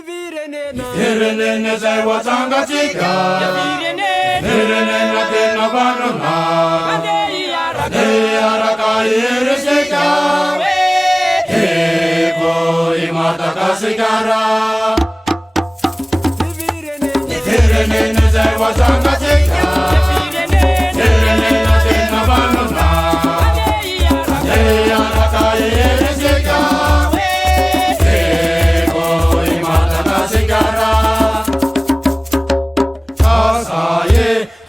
Virenene zay watsangatika Virenene tena vanona Araka irisika Eko imatakasikara Virenene zay watsangatika Virenene tena vanona Araka irisika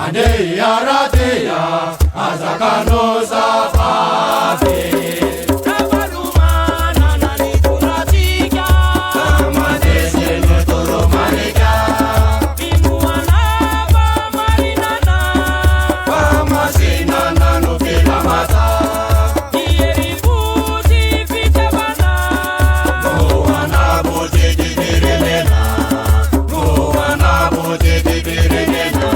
Ande yarateya azakano safate Kabalumana nani turatika Kamadese notoro marika Inuana ba marinana Pamasina nanu filamata Ieri buti fitabana Moana buti dibirenena Moana buti dibirenena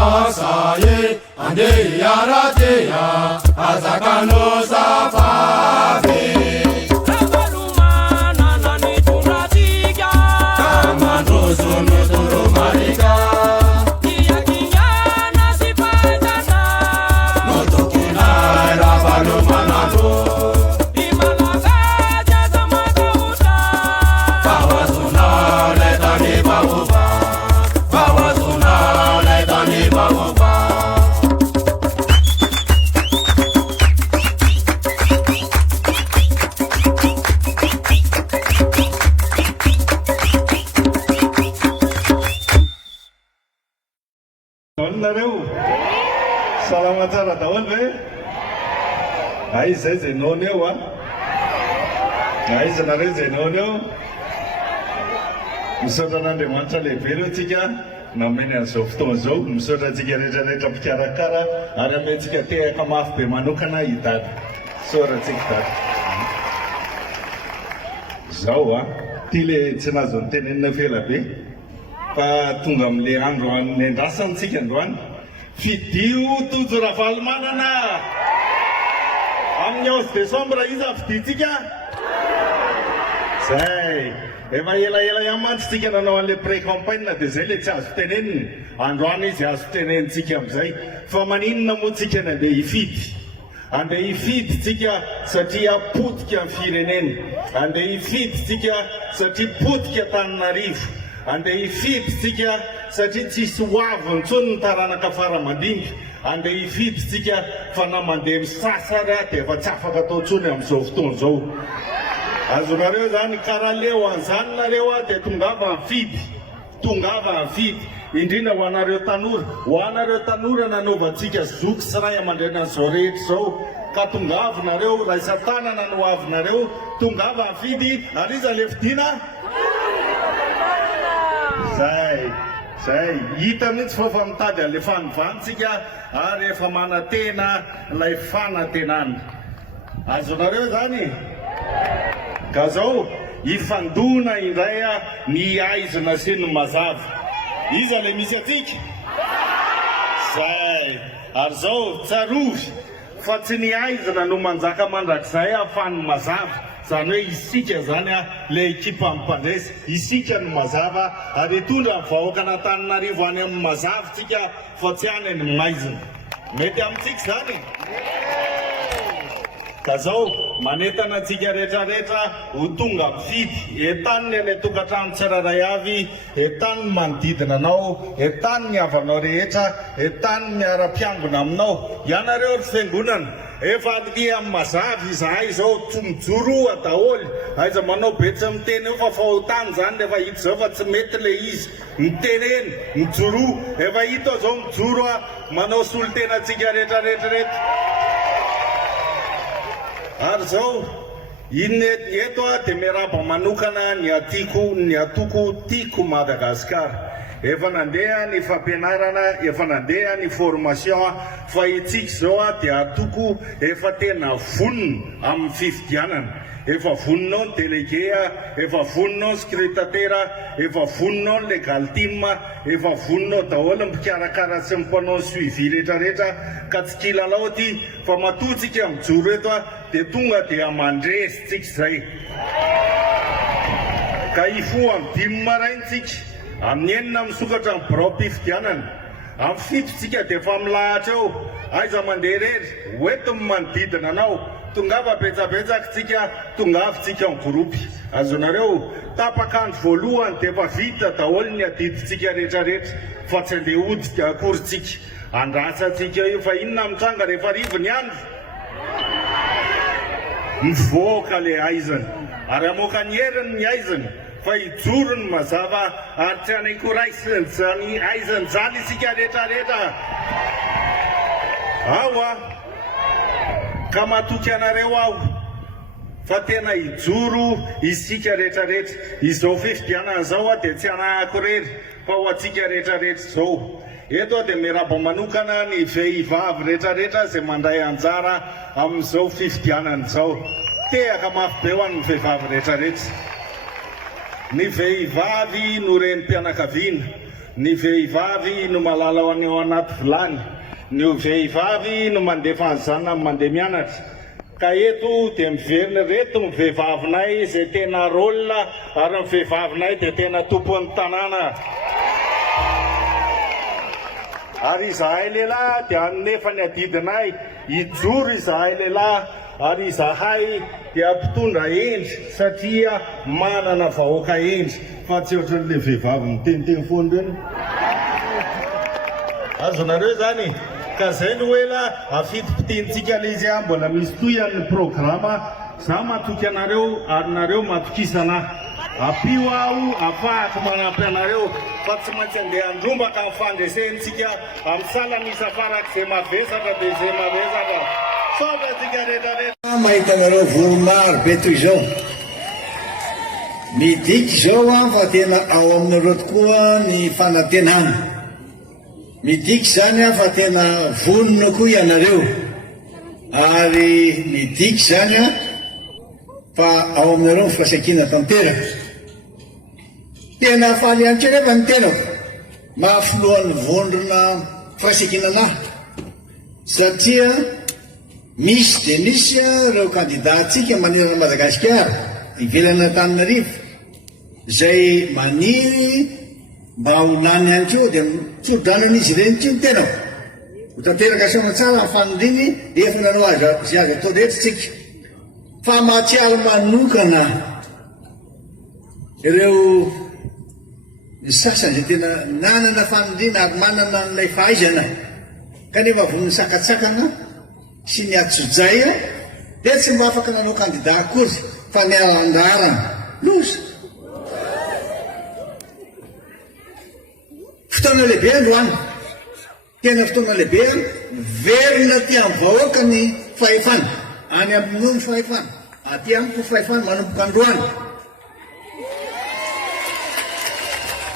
Asaye ande yarateya azakano safave Kabalumana nani turatika Kamano sono toro marika Iyakinyana sipatana Motokuna rabalumana no Imalaga jaza makauta Bawazuna letani bawuba Bawazuna letani bawuba Salama tsara daholo ve? Izay zay naoneo a aiza nareo zay naoneo misaotra an'Andriamanitra lehibe reo tsika nameny an'izao fotoana zao misaotra antsika rehetrarehetra mpikarakara ary amentsika tehaka mafy be manokana hidady soratsika dady zao a ty le tsy nazo ny tenenina fela be fa tonga am'le andro an'ny andrasantsika androany fidio tojo ravalomanana amin'ny 11 desambra izy afiditsika zay efa elaela iamantsitsika nanao an'le pré-campagne dia zay le tsy azo teneniny androany izy azo tenenitsika am'izay fa maninona moa tsika ny andeha hifidy andeha hifidy tsika satria potika ny firenena andeha hifidy tsika satria potika Antananarivo andeha hifidy tsika satria tsisy hoavy ntsony ny taranaka faramandimby andeha hifidy tsika fa na mandeha misasara dia efa tsy afaka atao ntsony amin'izao fotoana zao azonareo zany karaha leo an'izany nareo a dia tongava ny fidy indrindra ho anareo tanora nanaovantsika zoky sy ray aman-dreny an'izao rehetra zao ka tongava nareo raisan-tanana no avinareo tongava ny fidy ary iza le fidina zay hita mihitsy fa efa mitady an'le fanovantsika ary efa manantena ilay fanantenana azonareo zany ka zao hifandona indray a ny aizina sy ny mazava iza le misy atsika zay ary zao tsarovy fa tsy ny aizina no manjaka mandrakizay ahafany mazava zany hoe isika zany a le ekipa mpandresy isika no mazava ary hitondra ny vahoaka an'Antananarivo any amin'ny mazava tsika fa tsy any any maizina mety amintsika zany ka zao manetana antsika rehetrarehetra ho tonga mifidy entaniny any tokantrano tsiraray avy entany ny manodidina anao entany ny havanao rehetra entany ny ara-piangona aminao ianareo ry fiangonana efa aty amin'ny mazava izahay zao tsy mijoroa daholy aiza manao betsy miteny eo fa fahotany zany rehefa hita zao fa tsy mety le izy miteneny mijoroa efa hita zao mijoro a manao solotena antsika rehetrarehetrarehetra ary zao eto a dia miaraba manokana ny atoko tiako Madagasikara efa nandeha ny fampianarana, efa nandeha ny formation, fa itsika zao dia atoko efa tena vonona amin'ny fifidianana. Efa voninao ny délégué, efa voninao ny scrutatera, efa voninao ny legal team, efa voninao daholo ny mpikarakara sy ny mpanao suivi rehetrarehetra, ka tsy kilalao ty fa matotsika mijoro eto dia tonga dia mandresy tsika izay. Ka ifo amin'ny 5 maraintsika, amin'ny 9 misokatra ny birao mpifidianana, amin'ny 7 tsika dia efa milahatra eo, aiza mandeha rery, hoentiny manodidina anao, tongava betsabetsaka tsika, tongava tsika ny gropy. Azonareo, tapakandro voalohany dia efa vita daholo ny adidintsika rehetrarehetra, fa tsy andeha hodika akory tsika. Andrasantsika io fa inona mitranga rehefa rivo ny andro? Mivoaka le aizany, ary amoaka ny heriny ny aizany, fa ijoro ny mazava ary tsy anenkoraisiny zany aizany zany isika rehetrarehetra. Ao ka matoky anareo aho fa tena ijoro isika rehetrarehetra. Izao fifidianana zao dia tsy anahako rery fa ho atsika rehetrarehetra zao. Eto dia miraba manokana ny vehivavy rehetrarehetra izay mandray anjara amin'izao fifidianana zao. Tehaka mafy be ho an'ny vehivavy rehetrarehetra. Ny vehivavy no renim-pianakaviana, ny vehivavy no malala ho any ao anaty vilany, ny vehivavy no mandefa ny zanany mandeha mianatra. Ka eto dia miverina reto ny vehivavinay izay tena rôle, ary ny vehivavinay dia tena tompon'ny tanàna. Ary izahay lehilahy dia anefa ny adidinay, ijoro izahay lehilahy, ary izahay dia mpitondra endry satria manana vahoaka endry, fa tsy ohatran'le vehivavy miteniteny foana reny. Azonareo zany, ka zay no hoe la afiti-pitentsika le izy mbola misy toyany programa, za matoky anareo ary nareo matokisana. Apio aho afahako manampy anareo, fa tsy maintsy andeha andrombaka amin'ny fandresentsika amin'ny salany isafaraka izay mavesatra dia izay mavesatra. Sovatsika rehetrarehetra. Mahita anareo voro maro be toy izao. Midiky izao fa tena ao aminareo tokoa ny fanantenana. Midiky zany fa tena vonona koa ianareo. Ary midiky zany fa ao aminareo ny firaisakina tanteraka. Tena faly ihany kely rehefa ny tenako mahafoloan'ny vondrona firaisakina anahy, satria misy dia misy ireo kandidatsika manerana Madagasikara ivelana Antananarivo izay maniry mba ho lany ihany koa dia tsy hodranan'izy ireny tsy ny tenako. Ho tanteraka soana tsara amin'ny fanondriny efa nanao azy atao rehetra tsika. Fa mahatsiaro manokana ireo ny sasany izay tena nanana fanondrina ary manana n'ilay fahaizana kanefa voniny sakatsakana sy ny atsojay dia tsy mba afaka nanao kandida akory fa ny alandarana loza. Fotoana lehibe androany, tena fotoana lehibe, verina ty amin'ny vahoaka ny fahefana, any amin'ny ny fahefana, aty amiko fahefana manomboka androany.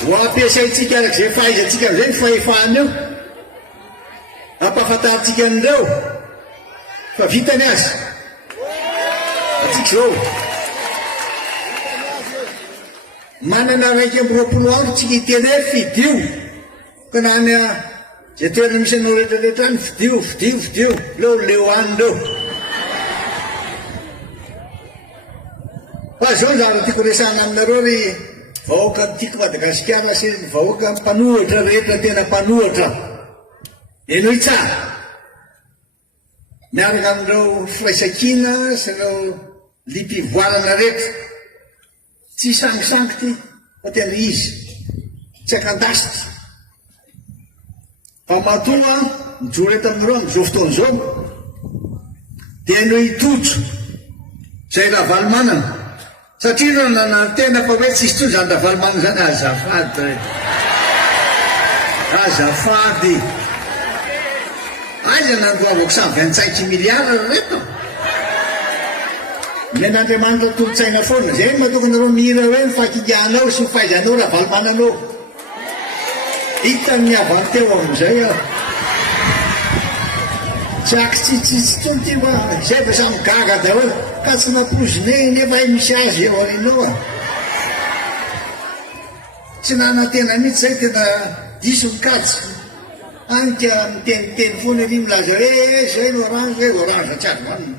Ho ampiasaitsika arak'izay fahaizantsika amin'izay ny fahefana eo, ampahafantaritsika an'ireo fa vitany azy. Atsika zao manana 20 andro tsika hiteny hoe fidio, ka nany zay toerana misy anao rehetrarehetra any fidio leo any reo. Fa zao zany tiako resana aminareo ry vahoaka tiako Madagasikara sy vahoaka mpanohitra rehetra tena mpanohitra. Eno itsara miaraka amin'ireo firaisakina sy ireo limpivoarana rehetra, tsy sangisangy ty fa tena izy tsy akandasity. Fa matoa mijoro eto amin'ireo amin'izao fotoana izao dia no hitotro zay ravalo manana, satria no nanantena fa hoe tsisy tsony zany ravalo manana zany. Azafady aiza nandoavako samy 25 miliara reto. Men'Andriamanitra tolotsaina foana, zay mahatonga anareo mihira hoe mifakiganao sy mifahaizanao ravalo mananao. hita miavany teo amin'izay aho tsy akitsitsitsy tony ty mba zay fa samy gaga daholo ka tsy nampozoneny nefa misy azy eo arinao a tsy nanantena mihitsy zay tena diso mikatsy anka miteniteny foana ry milaza hoe zay orange hoe orange tsy azo anina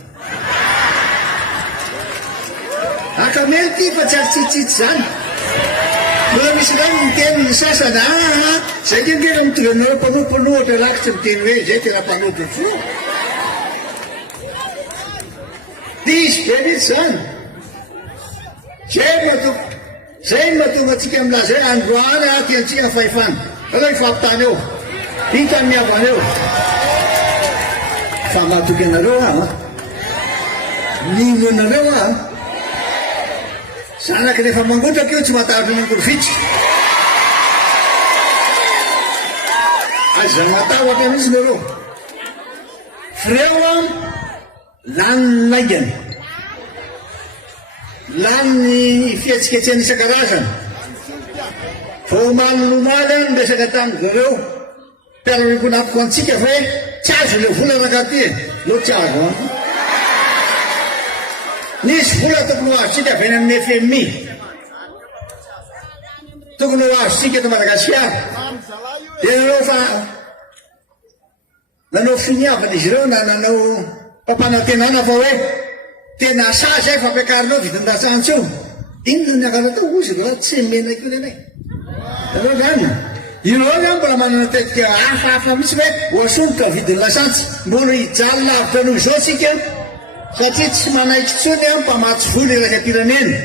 akamely ty fa tsy akitsitsitsy zany mbola misy rano miteny ny sasana zay kenkena mitovyanao mpanohitra lakitsy miteny hoe zay tena mpanohitra fo diso be mihitsy zany zay mahatonga atsika milaza hoe androany atyantsika fahefana alao ifampitany eo hita miavana eo fa mahatoky anareo nino anareo zanaky rehefa mangotraka io tsy mahataratra mankorofitsy aza matahotra mihitsy nareo fireo lany laingany lany fihetsiketsehana isan-karazany fomaly lomaly any resaka tamiko zareo mpiararikonapiko antsika fa hoe tsy azo le vola rakaty lo tsy azo any nisy vola tokony ho azontsika avy eny amin'ny FMI tokony ho azontsika eto Madagasikara dia nanao fa nanao finiavana izy ireo na nanao mpampanantenana fa hoe tena sa zay fampiakarinao vidin-dasantsy io inona ny akara tao ozy raha tsy menako io lenay anao zany ireo zany mbola manana tetika hafahafa mihitsy hoe hoasomboka vidin'ny lasantsy mbola hijaly lavitra noho izao sika satria tsy manaiky tsony mpamatsy voly raika-pirenena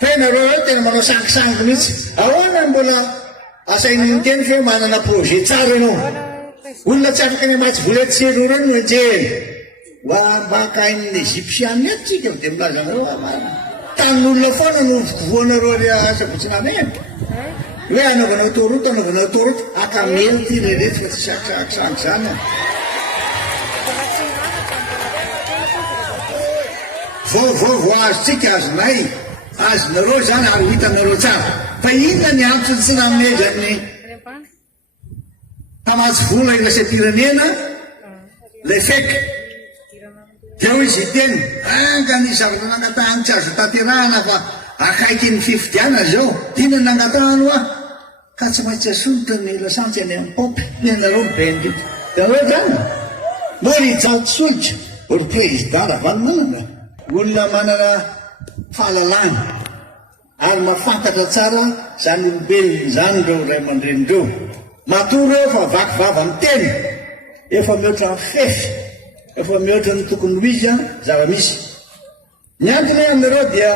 fa nareo eo tena manao sangisangy mihitsy ahoana mbola asainy teny fa manana projet tsara ianao olona tsy afaka ny matsy voly etselo reny no enjely wa mbakain'ny egyptiany eto tsika dia milaza anareo tanin'olona foana no voanareo ary asabotsina eny hoe anaovana autoroute akamely ty rerety fa tsy sakisakisangy zany vo azotsika azonay azonareo zany ary hitanareo tsara fa inona ny antony tsy naminezany tamatsy vola iraisam-pirenena le feka deo izy teny anga ny zavatra nangatahany tsy azo tanterahana fa akaiky ny fifidiana zao ina nangatahano ka tsy maintsy asolotra ny lasantsy any amin'ny popy nenareo mibendity dareo zany mbola hijaly solitra olo président ravany manana olona manana fahalalana ary mafantatra tsara zany olombelony zany reo ray aman-drenindreo matory eo fa vakivava ny teny efa mihoatra ny fefy efa mihoatra ny tokony ho izy zava-misy ny antony aminareo dia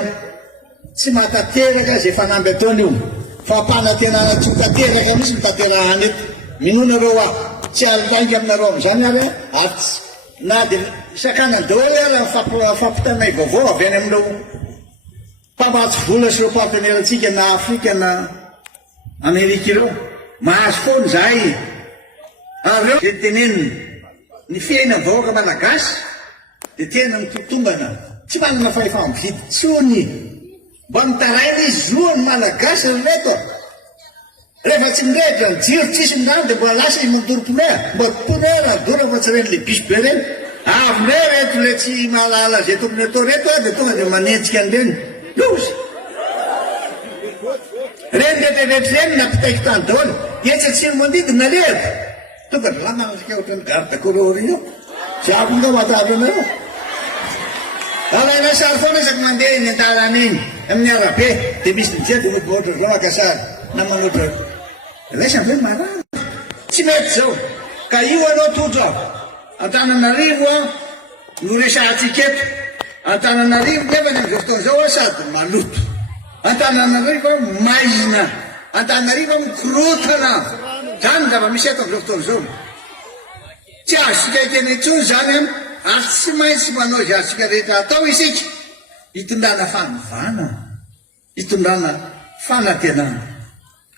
tsy mahatateraka zay fanamby ataony io fa mpanantenana tsy mitateraka misy mitaterahany eto minonareo tsy alaingy aminareo am'izany ary atsy na dia sakany andaholy raha fampitanay vaovao avy any aminao mpamatsy vola sy reo partenaire-ntsika na Afrika na Amerika ireo mahazo foany zahay ary reo dia teneniny ny fiaina vahoaka malagasy dia tena mitotombana tsy manana fahefa-mividy tsony mba mitarainy izy zoany malagasy reto rehefa tsy mirehitra ny jiro tsisy mirano dia mbola lasa izy mandoro-ponera mba ponera dora fa tsy reny le biso be reny avy re reto le tsy mahalala zay tokony atao reto dia tonga dia manenjika an'ireny lozy reny rehetrarehetra reny nampitaiky tany daholo etsa tsy mandidina lehako tonga dia lamanasika ohatra ny garde corps io ziaby nga matavy anareo alaina sary foana isaky mandeha eny an-dalana eny amin'ny arabe dia misy nijery dia mety ohatra zao maka sary na manoatra laisany hoe marary tsy mety zao ka io anao tojo Antananarivo no resahantsika eto Antananarivo nefa ny am'izao fotoana zao sady maloto Antananarivo maizina Antananarivo mikorotana zany zava-misy eto am'izao fotoana zao tsy azosika hitena intsony zany ary tsy maintsy manao zay azosika rehetra atao isika hitondrana fanovana hitondrana fanantenana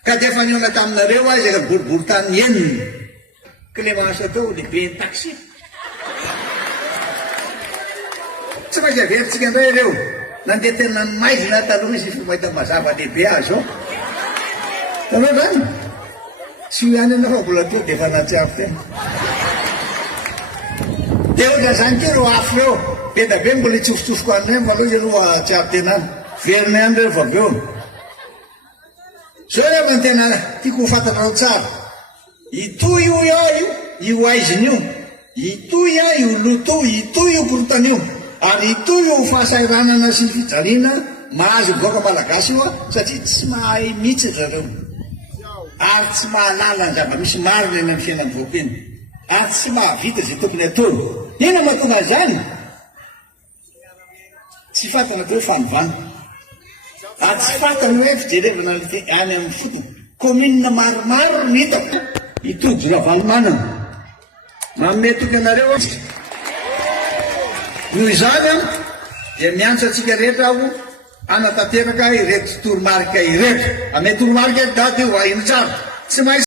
ka dia efa niona taminareo azy ka boribory tany eniny Clémence atao lehibe ny taxi tsy maintsy averintsika indray ireo nandeha tena maizina taloha izy fa mahita mazava lehibe azy ao tanao zany tsy io ihany ianao fa mbola teo dia efa natsiafo tena dia oatra zany ke ro afo reo be da be mbola itsofotsofoko an'ireny fa aloha izy aloha tsy avy tena any verina ihany reo fa beo zao rehefa ny tena tiako ho fantatrao tsara itoy io io aiziny itoy io loto itoy io borotana io ary itoy io fahasairanana sy ny fijaliana mahazo boaka malagasy io satria tsy mahay mihitsy zareo ary tsy mahalala ny zava-misy marina eny amin'ny fiainany vaoko eny ary tsy mahavita zay tokony ataony ina mahatonga zany tsy fantana hoe fanovana ary tsy fantana hoe fijerevana any amin'ny fotony kominina maromaro no hitako itodina valomanana manome toky anareo noho izany a dia miantso atsika rehetra aho anatanteraka ireto toromarika ireto ame toromarika dady io ahino tsara tsy mahay